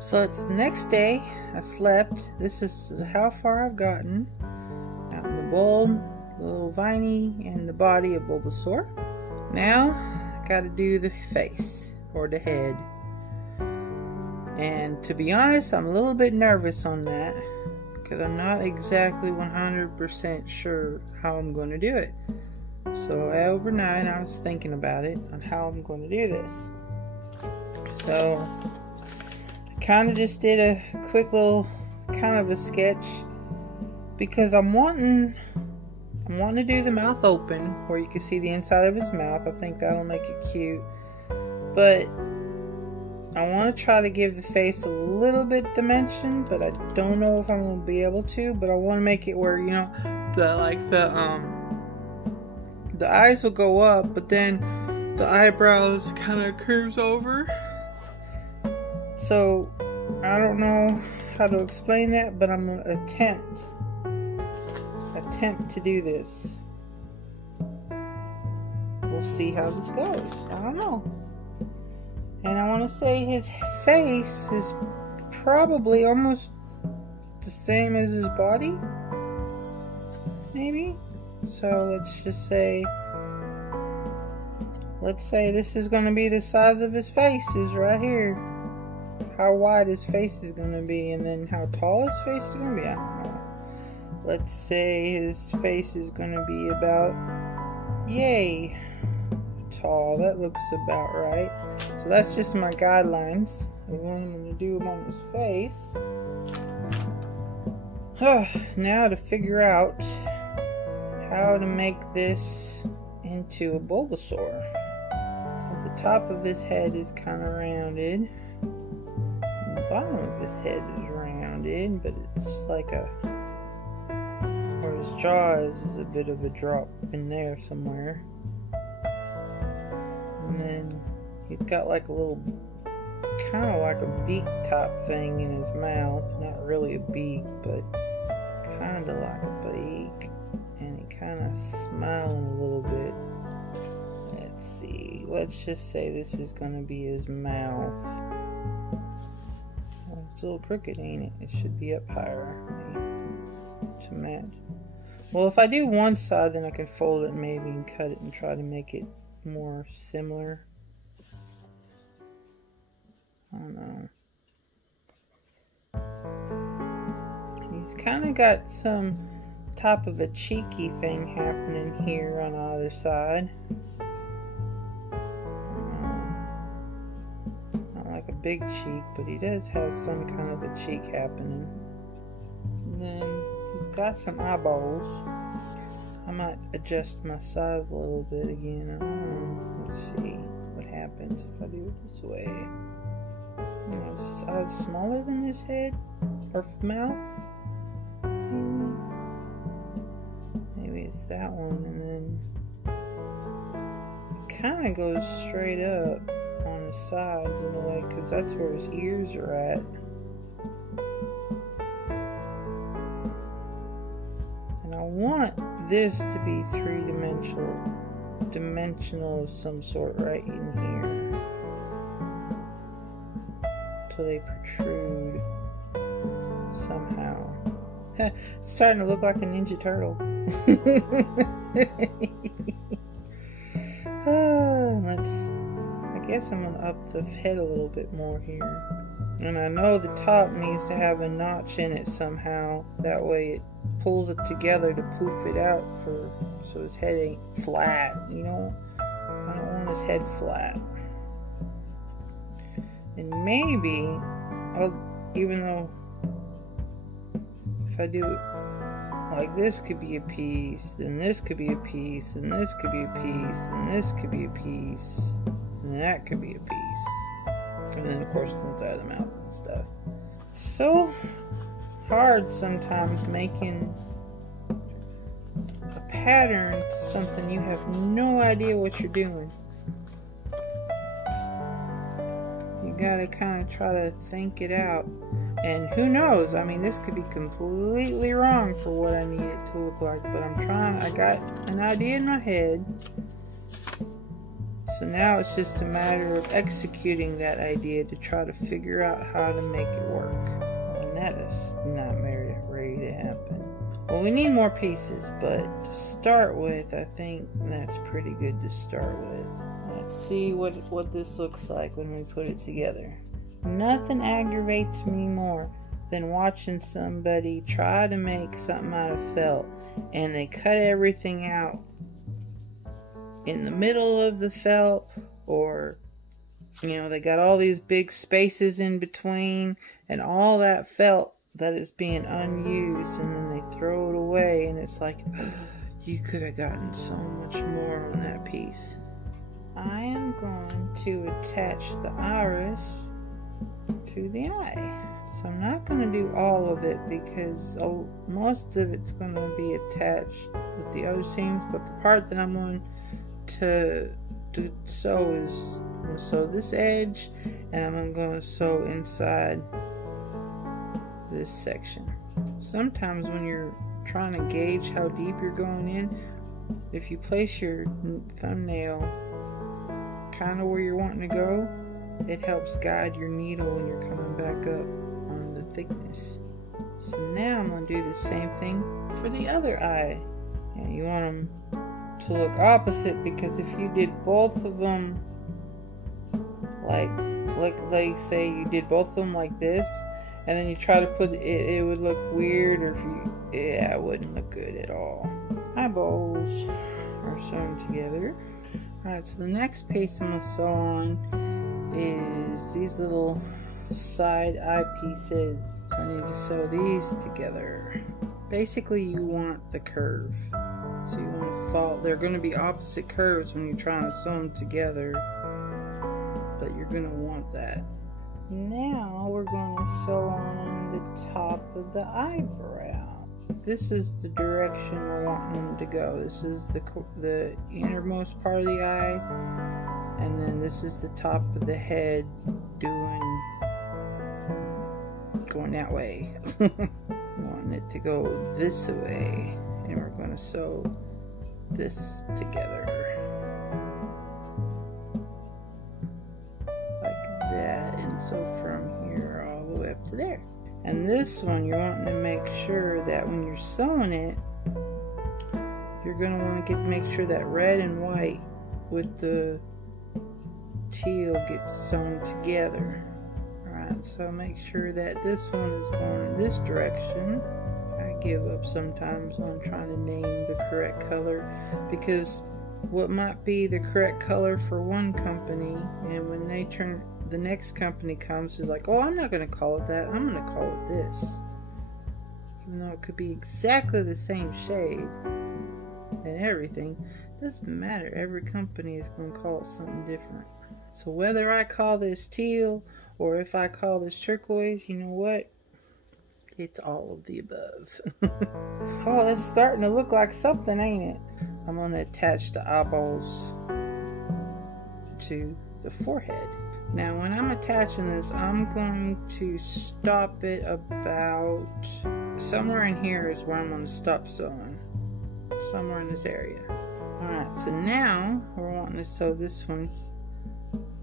So it's the next day. I slept. This is how far I've gotten. Out in the bulb, the little viney, and the body of Bulbasaur. Now, I gotta do the face, or the head. And to be honest, I'm a little bit nervous on that, because I'm not exactly 100% sure how I'm going to do it. So overnight, I was thinking about it, on how I'm going to do this. So, I kind of just did a quick little, kind of a sketch, because I'm wanting to do the mouth open, where you can see the inside of his mouth. I think that'll make it cute. But I want to try to give the face a little bit dimension, but I don't know if I'm going to be able to. But I want to make it where, you know, the eyes will go up, but then the eyebrows kind of curves over. So I don't know how to explain that, but I'm going to attempt to do this. We'll see how this goes. I don't know. And I want to say his face is probably almost the same as his body. Maybe. So let's say this is going to be the size of his face is right here. How wide his face is going to be, and then how tall his face is going to be. I don't know. Let's say his face is going to be about yay tall. That looks about right. So that's just my guidelines of what I'm going to do on his face. Now to figure out how to make this into a Bulbasaur. So the top of his head is kind of rounded. And the bottom of his head is rounded, but it's like where his jaw is a bit of a drop in there somewhere. And then he's got like a little, kind of like a beak type thing in his mouth. Not really a beak, but kind of like a beak. And he kind of smiling a little bit. Let's see. Let's just say this is going to be his mouth. Well, it's a little crooked, ain't it? It should be up higher to match. Well, if I do one side, then I can fold it maybe and cut it and try to make it more similar. I don't know. He's kind of got some type of a cheeky thing happening here on either side. Not like a big cheek, but he does have some kind of a cheek happening. And then he's got some eyeballs. I might adjust my size a little bit again. I don't know. Let's see what happens if I do it this way. You know, size smaller than his head or mouth. Maybe it's that one, and then it kind of goes straight up on the sides in a way, because that's where his ears are at. And I want this to be dimensional of some sort right in here, till they protrude somehow. It's starting to look like a Ninja Turtle. I guess I'm gonna up the head a little bit more here. And I know the top needs to have a notch in it somehow. That way it pulls it together to poof it out so his head ain't flat, you know? I don't want his head flat. And maybe even though if I do it like this could be a piece, then this could be a piece, then this could be a piece, then this could be a piece, and that could be a piece. And then of course it's inside of the mouth and stuff. So hard sometimes making a pattern to something you have no idea what you're doing. You gotta kind of try to think it out. And who knows, I mean, this could be completely wrong for what I need it to look like, but I got an idea in my head. So now it's just a matter of executing that idea to try to figure out how to make it work. And that is not ready to happen. Well, we need more pieces, but to start with, I think that's pretty good to start with. Let's see what this looks like when we put it together. Nothing aggravates me more than watching somebody try to make something out of felt and they cut everything out in the middle of the felt, or they got all these big spaces in between and all that felt that is being unused, and then they throw it away, and it's like, you could have gotten so much more on that piece. I am going to attach the iris to the eye. So I'm not going to do all of it because most of it's going to be attached with the other seams, but the part that I'm going to sew is, I'm going to sew this edge, and I'm going to sew inside this section. Sometimes when you're trying to gauge how deep you're going in, if you place your thumbnail kind of where you're wanting to go, it helps guide your needle when you're coming back up on the thickness. So now I'm going to do the same thing for the other eye. And you want them to look opposite, because if you did both of them like say you did both of them like this, and then you try to put it would look weird, or it wouldn't look good at all. Eyeballs are sewn together. Alright, so the next piece I'm going to sew on is these little side eye pieces. So I need to sew these together. Basically, you want the curve. So you want to follow. They're going to be opposite curves when you're trying to sew them together, but you're going to want that. Now we're going to sew on the top of the eyebrow. This is the direction we're wanting them to go. This is the innermost part of the eye, and then this is the top of the head going that way. Want it to go this way, and we're going to sew this together like that, and so from here all the way up to there. And this one, you're wanting to make sure that when you're sewing it, you're going to want to make sure that red and white with the teal gets sewn together. Alright, so make sure that this one is going in this direction. I give up sometimes on trying to name the correct color, because what might be the correct color for one company, and when they turn, the next company comes, is like, oh, I'm not going to call it that, I'm going to call it this. Even though it could be exactly the same shade and everything, doesn't matter. Every company is going to call it something different. So whether I call this teal or if I call this turquoise, you know what? It's all of the above. Oh, that's starting to look like something, ain't it? I'm going to attach the eyeballs to the forehead. Now when I'm attaching this, I'm going to stop it about somewhere in here is where I'm going to stop sewing. Somewhere in this area. Alright, so now we're wanting to sew this one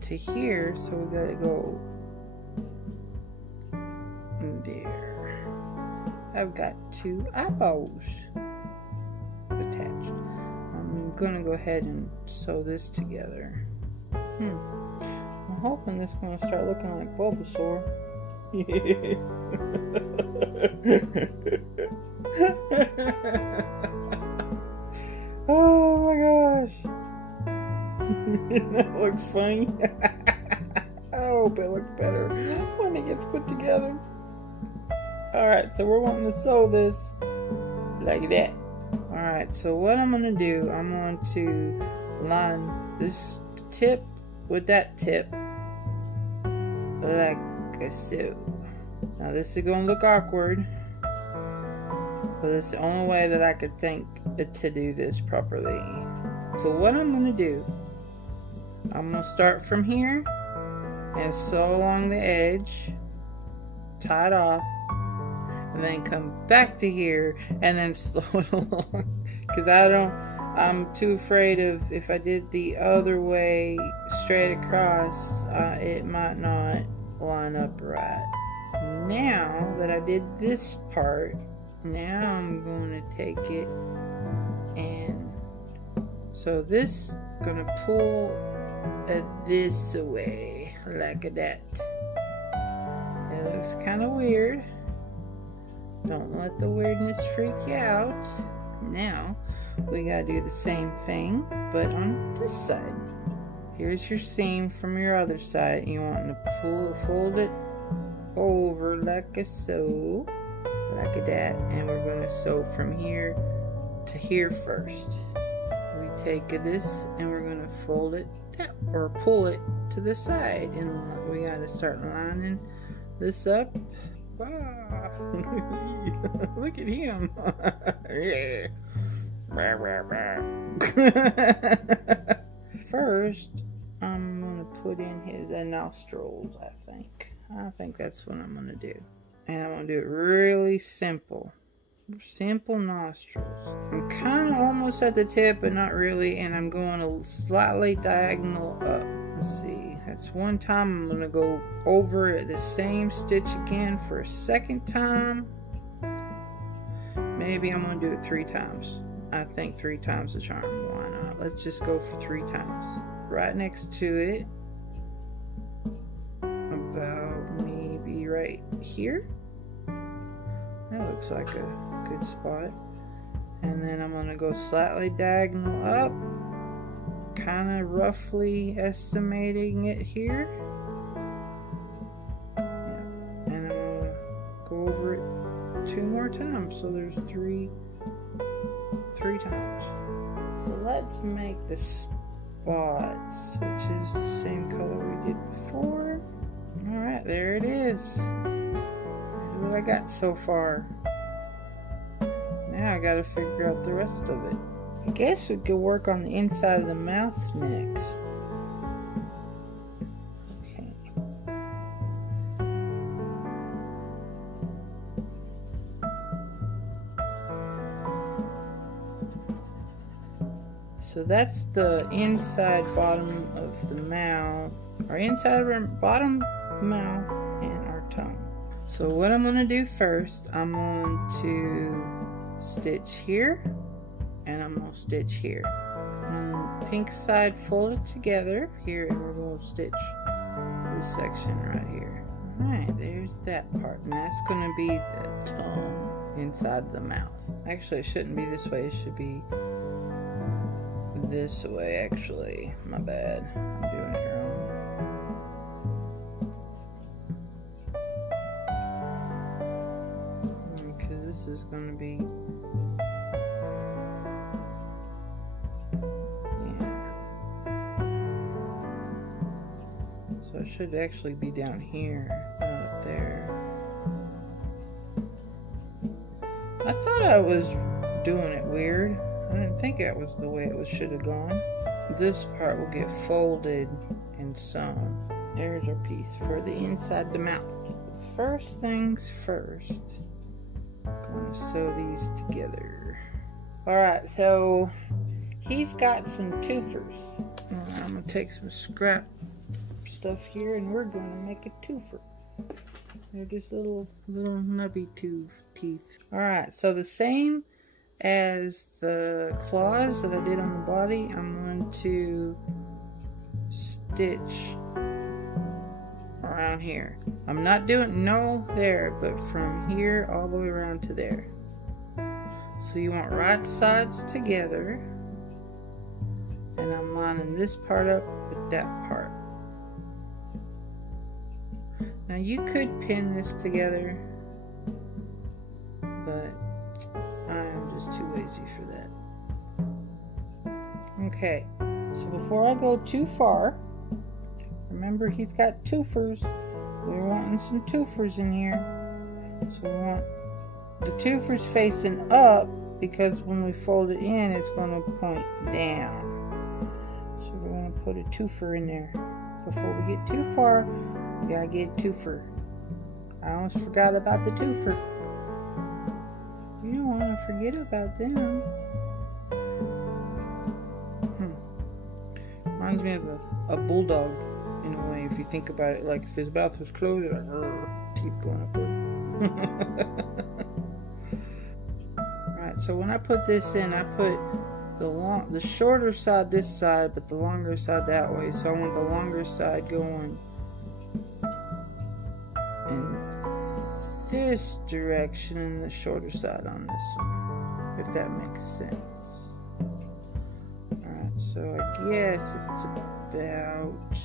to here, so we got to go there. I've got 2 eyeballs attached. I'm going to go ahead and sew this together. I'm hoping this is going to start looking like Bulbasaur. Oh my gosh. That looks funny. I hope it looks better when it gets put together. Alright, so we're wanting to sew this like that. Alright, so what I'm going to do, I'm going to line this tip with that tip like so. Now this is going to look awkward, but it's the only way that I could think to do this properly. So what I'm going to do, I'm going to start from here and sew along the edge, tie it off, and then come back to here and then slow it along, because I I'm too afraid of if I did the other way straight across, it might not line up right. Now that I did this part, now I'm going to take it, and so this is going to pull this away like that. It looks kind of weird. Don't let the weirdness freak you out. Now we gotta do the same thing, but on this side. Here's your seam from your other side. You want to fold it over like so, like that, and we're going to sew from here to here first. We take this and we're going to fold it down, or pull it to the side, and we got to start lining this up. Ah, look at him. First, I'm going to put in his nostrils, I think that's what I'm going to do. And I'm going to do it really simple. Simple nostrils. I'm kind of almost at the tip, but not really. And I'm going to slightly diagonal up. Let's see. That's one time. I'm going to go over the same stitch again for a second time. Maybe I'm going to do it 3 times. I think 3 times the charm. Why not? Let's just go for 3 times. Right next to it, about maybe right here. That looks like a good spot. And then I'm going to go slightly diagonal up, kind of roughly estimating it here. Yeah. And I'm going to go over it 2 more times, so there's 3 times. So let's make the spots, which is the same color we did before. Alright, there it is. That's what I got so far. Now I gotta figure out the rest of it. I guess we could work on the inside of the mouth next. Okay. So that's the inside bottom of the mouth, or inside bottom mouth and our tongue. So what I'm going to do first, I'm going to stitch here and I'm going to stitch here. Pink side folded together here, and we're going to stitch this section right here. Alright, there's that part, and that's going to be the tongue inside the mouth. Actually, it shouldn't be this way, it should be this way, actually. My bad. I'm doing it wrong. Because this is going to be... yeah. So it should actually be down here, not up there. I thought I was doing it weird. I didn't think that was the way it should have gone. This part will get folded and sewn. There's our piece for the inside the mouth. First things first, I'm going to sew these together. Alright, so he's got some twofers. I'm going to take some scrap stuff here and we're going to make a twofer. They're just little nubby teeth. Alright, so the same as the claws that I did on the body, I'm going to stitch around here. I'm not doing there, but from here all the way around to there. So you want right sides together, and I'm lining this part up with that part. Now you could pin this together, but I'm just too lazy for that. Okay, so before I go too far, remember he's got twofers. We're wanting some twofers in here. So we want the twofers facing up, because when we fold it in, it's going to point down. So we're going to put a twofer in there. Before we get too far, we gotta get a twofer. I almost forgot about the twofer. You don't want to forget about them. Reminds me of a bulldog in a way, if you think about it. Like if his mouth was closed, like teeth going upward. Alright, so when I put this in, I put the shorter side this side, but the longer side that way. So I want the longer side going in this direction and the shorter side on this one, if that makes sense. Alright, so I guess it's about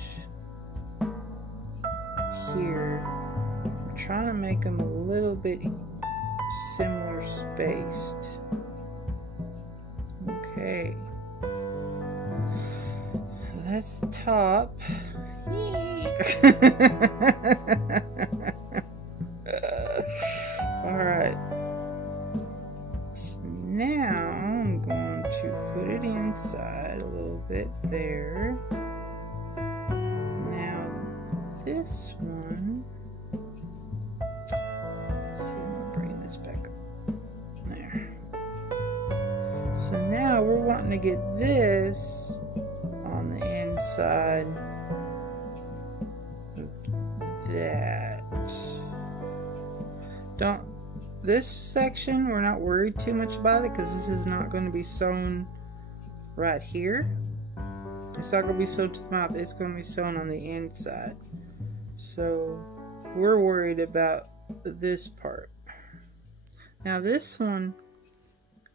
here. I'm trying to make them a little bit similar spaced. Okay. So that's the top. Alright. So now I'm going to put it inside a little bit there. Now this one. Let's see, I'm gonna bring this back up. There. So now we're wanting to get this on the inside of that. This section, we're not worried too much about it because this is not going to be sewn right here. It's not going to be sewn to the mouth, it's going to be sewn on the inside. So we're worried about this part. Now this one,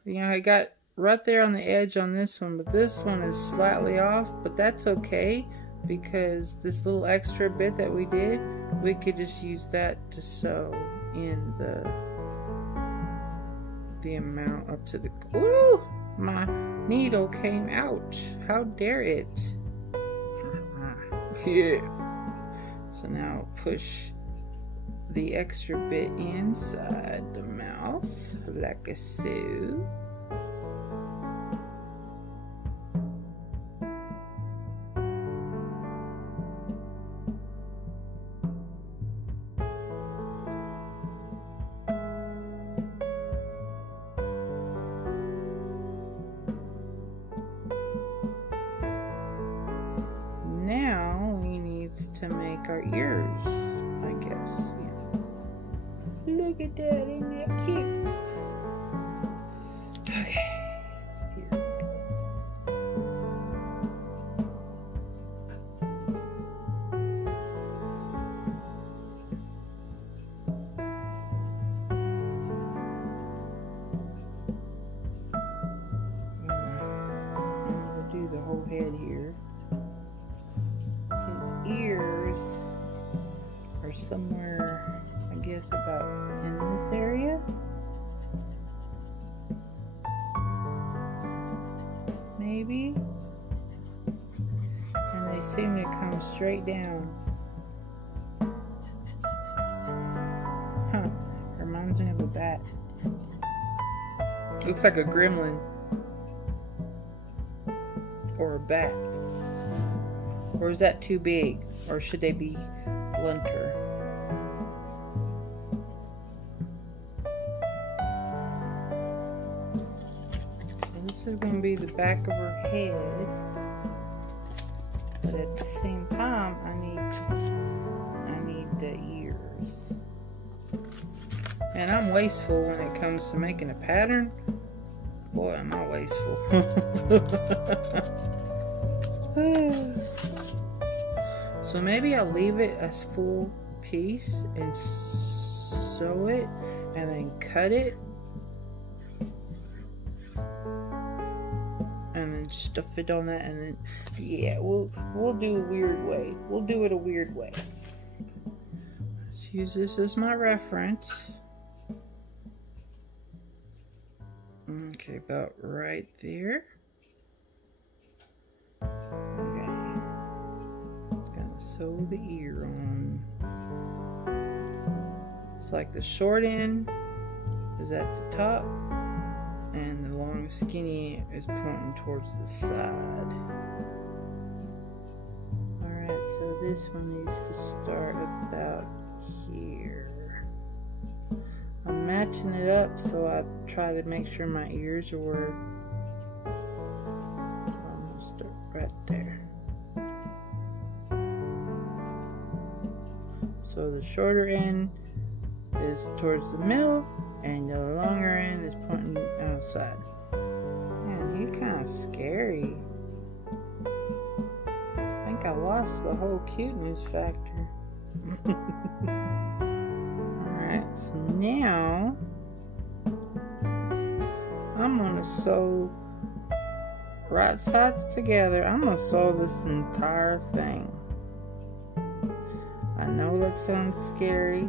you know, I got right there on the edge on this one, but this one is slightly off, but that's okay because this little extra bit that we did, we could just use that to sew in the amount up to the... Ooh! My needle came out. How dare it? Yeah. So now push the extra bit inside the mouth like so. Now we need to make our ears, I guess. Yeah. Look at that, isn't that cute? Okay, here we go. I'm gonna do the whole head here. Ears are somewhere, I guess, about in this area. Maybe. And they seem to come straight down. Huh. Reminds me of a bat. Looks like a gremlin. Or a bat. Or is that too big? Or should they be blunter? So this is going to be the back of her head. But at the same time, I need the ears. And I'm wasteful when it comes to making a pattern. Boy, am I wasteful. So maybe I'll leave it as full piece and sew it and then cut it and then stuff it on that, and then yeah, we'll do a weird way. We'll do it a weird way. Let's use this as my reference. Okay, about right there. Sew the ear on. It's like the short end is at the top and the long skinny is pointing towards the side. Alright, so this one needs to start about here. I'm matching it up so I try to make sure my ears are where I'm gonna start right there. So the shorter end is towards the middle, and the longer end is pointing outside. Man, he's kind of scary. I think I lost the whole cuteness factor. Alright, so now I'm gonna sew right sides together. I'm gonna sew this entire thing. I know that sounds scary,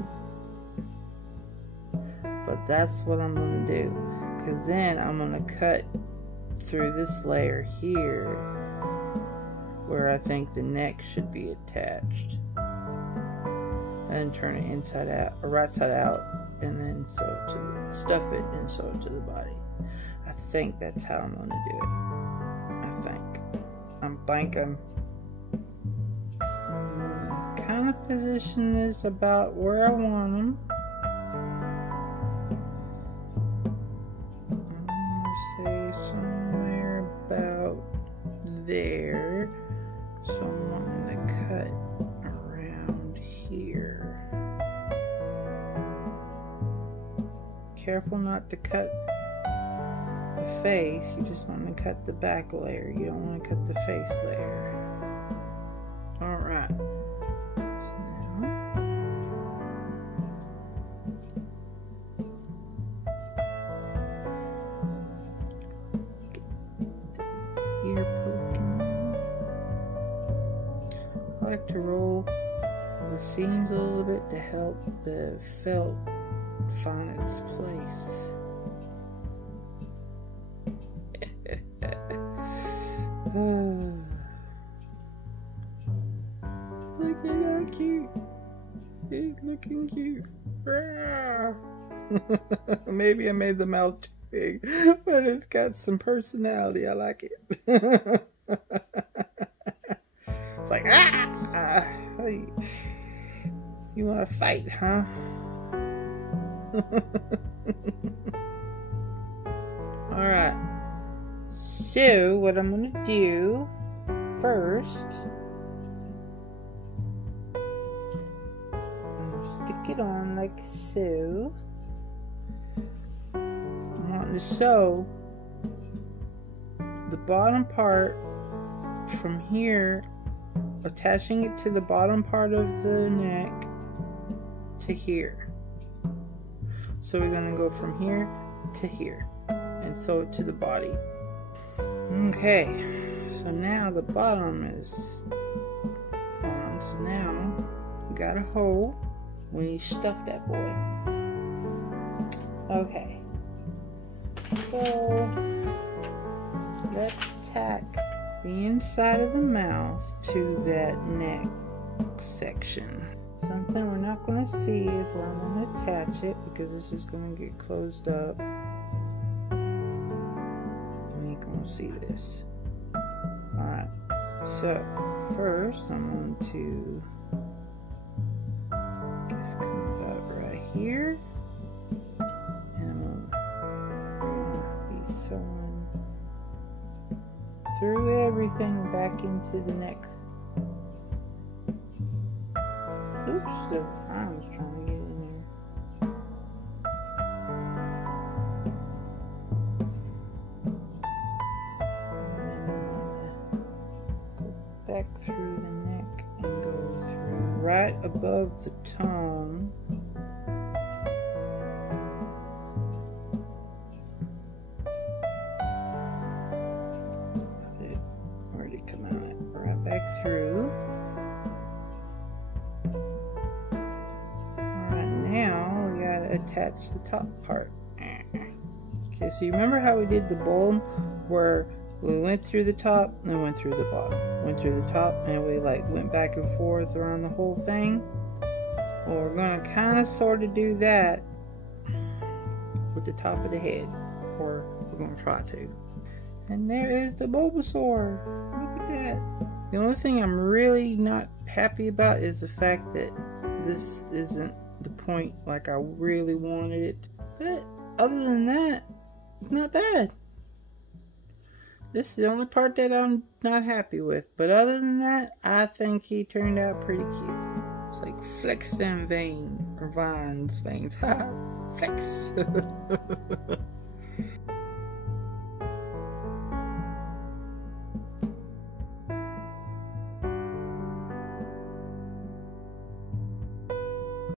but that's what I'm gonna do, because then I'm gonna cut through this layer here where I think the neck should be attached, and turn it inside out or right side out, and then stuff it and sew it to the body. I think that's how I'm gonna do it. I'm thinking kind of position this about where I want them. I'm gonna say somewhere about there. So I'm wanting to cut around here. Careful not to cut the face. You just want to cut the back layer. You don't want to cut the face layer. Alright. Ear poking. I like to roll the seams a little bit to help the felt find its place. Look at how cute. He's looking cute. Maybe I made the mouth too big, but it's got some personality. I like it. It's like, hey, you want to fight, huh? Alright. So, what I'm going to do first, I'm going to stick it on like so. I'm wanting to sew the bottom part from here, attaching it to the bottom part of the neck to here. So we're going to go from here to here and sew it to the body. Okay, so now the bottom is on. So now we got a hole. We need to stuff that boy. Okay, so let's tack the inside of the mouth to that neck section. Something we're not going to see is where I'm going to attach it, because this is going to get closed up. We ain't going to see this. Alright, so first I'm going to come about right here, and I'm going to be sewing through everything back into the neck. Oops, the arm's trying to get in here. And then I'm going to go back through the neck and go through right above the tongue. Put it, where'd it come out? Right back through. Now we gotta attach the top part. Okay, so you remember how we did the bowl where we went through the top and then went through the bottom, went through the top, and we like went back and forth around the whole thing? Well, we're gonna kind of sort of do that with the top of the head, or we're gonna try to. And there is the Bulbasaur. Look at that. The only thing I'm really not happy about is the fact that this isn't the point like I really wanted it. But other than that, not bad. This is the only part that I'm not happy with. But other than that, I think he turned out pretty cute. like flex them veins. Ha! Flex.